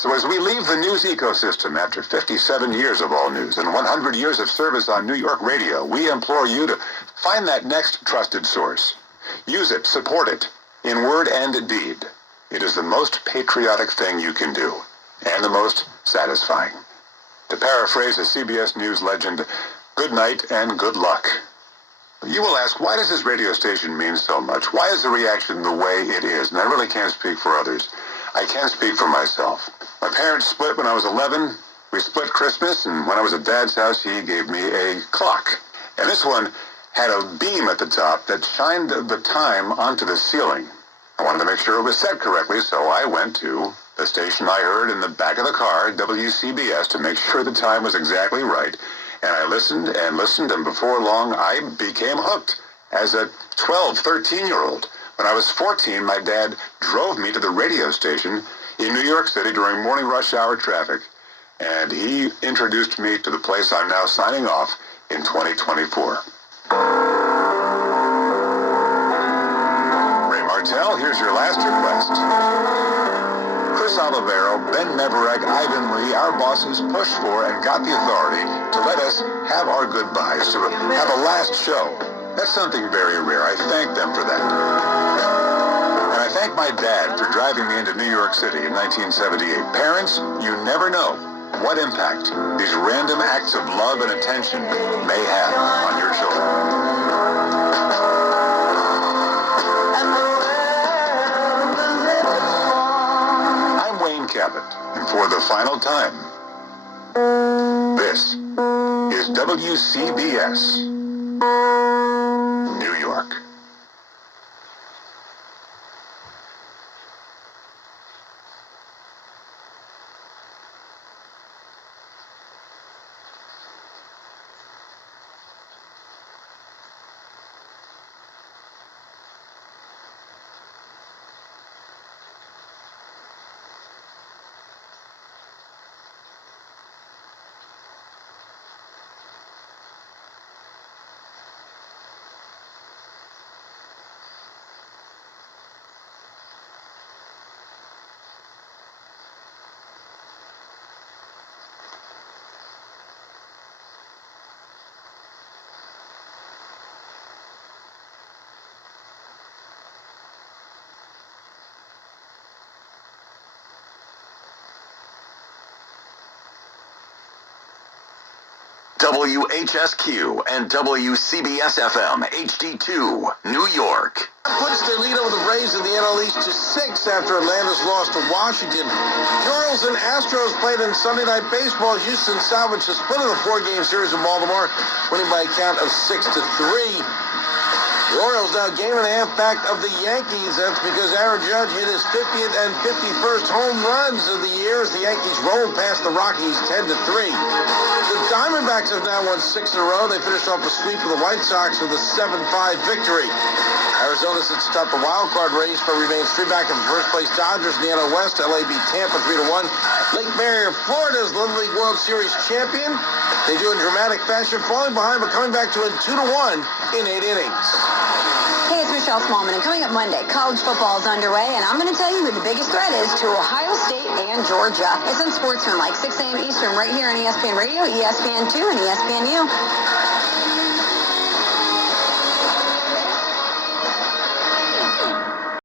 So as we leave the news ecosystem after 57 years of all news and 100 years of service on New York radio, we implore you to find that next trusted source. Use it, support it, in word and deed. It is the most patriotic thing you can do, and the most satisfying. To paraphrase a CBS News legend, good night and good luck. You will ask, why does this radio station mean so much? Why is the reaction the way it is? And I really can't speak for others. I can speak for myself. My parents split when I was 11. We split Christmas, and when I was at Dad's house, he gave me a clock. And this one had a beam at the top that shined the time onto the ceiling. I wanted to make sure it was set correctly, so I went to the station I heard in the back of the car, WCBS, to make sure the time was exactly right. And I listened and listened, and before long, I became hooked as a 12, 13-year-old. When I was 14, my dad drove me to the radio station in New York City during morning rush hour traffic, and he introduced me to the place I'm now signing off in 2024. Ray Martell, here's your last request. Chris Olivero, Ben Meverek, Ivan Lee, our bosses pushed for and got the authority to let us have our goodbyes, to have a last show. That's something very rare. I thank them for that. And I thank my dad for driving me into New York City in 1978. Parents, you never know what impact these random acts of love and attention may have on your children. Cabot, and for the final time, this is WCBS, New York. WHSQ and WCBS FM HD2, New York. Puts their lead over the Braves in the NL East to 6 after Atlanta's loss to Washington. The Orioles and Astros played in Sunday Night Baseball. Houston salvaged a split of the 4-game series in Baltimore, winning by a count of 6-3. The Orioles now game and a half back of the Yankees. That's because Aaron Judge hit his 50th and 51st home runs of the year as the Yankees rolled past the Rockies 10-3. The Diamondbacks have now won 6 in a row. They finished off a sweep of the White Sox with a 7-5 victory. Arizona sits atop the wild card race but remains 3 back of first-place Dodgers in the NL West. LA beat Tampa 3-1. Lake Mary, Florida is Little League World Series champion. They do in dramatic fashion, falling behind but coming back to win 2-1 in 8 innings. Hey, it's Michelle Smallman, and coming up Monday, college football is underway, and I'm going to tell you who the biggest threat is to Ohio State and Georgia. It's on Sportsman, like 6 a.m. Eastern, right here on ESPN Radio, ESPN2, and ESPNU.